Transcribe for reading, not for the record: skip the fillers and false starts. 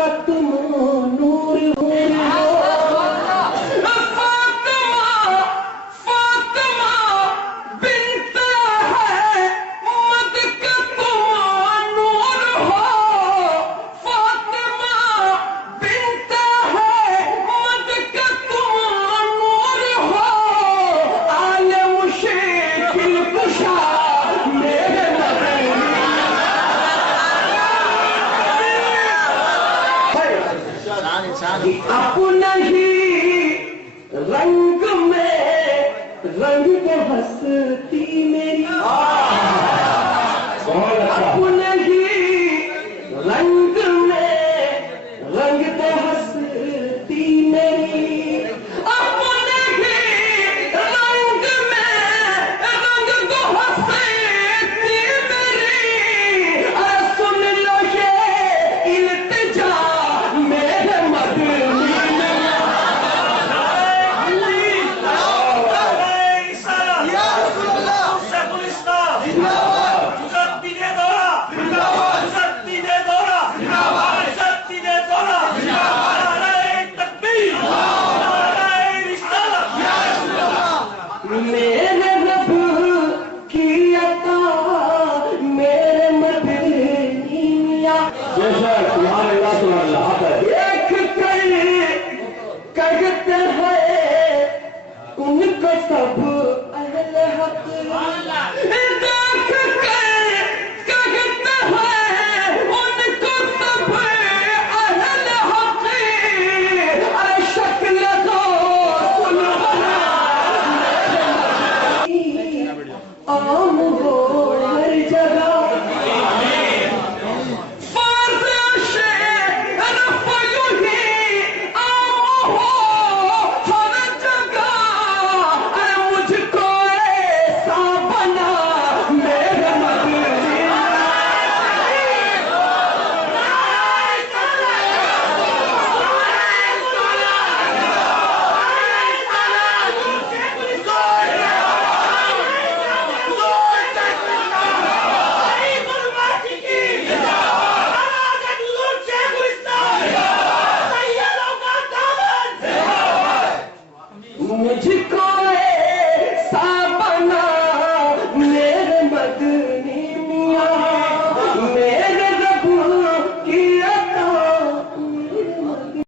का तुम नूर हो फातिमा बिन्त अहमद का तुम नूर हो फातिमा बिन्त अहमद का तुम नूर हो आले मुश्किल कुशा मेरे अपना ही रंग में रंग को हंसती मेरी अपने ही रंग में रंग को हंसती मेरी अपने ही रंग में रंग को हंसती मेरी सुन लो ये इल्तिजा मेरे मेरे रब की अता मेरे मदनी मियां देख कर कहते हैं उनको सब अहले हक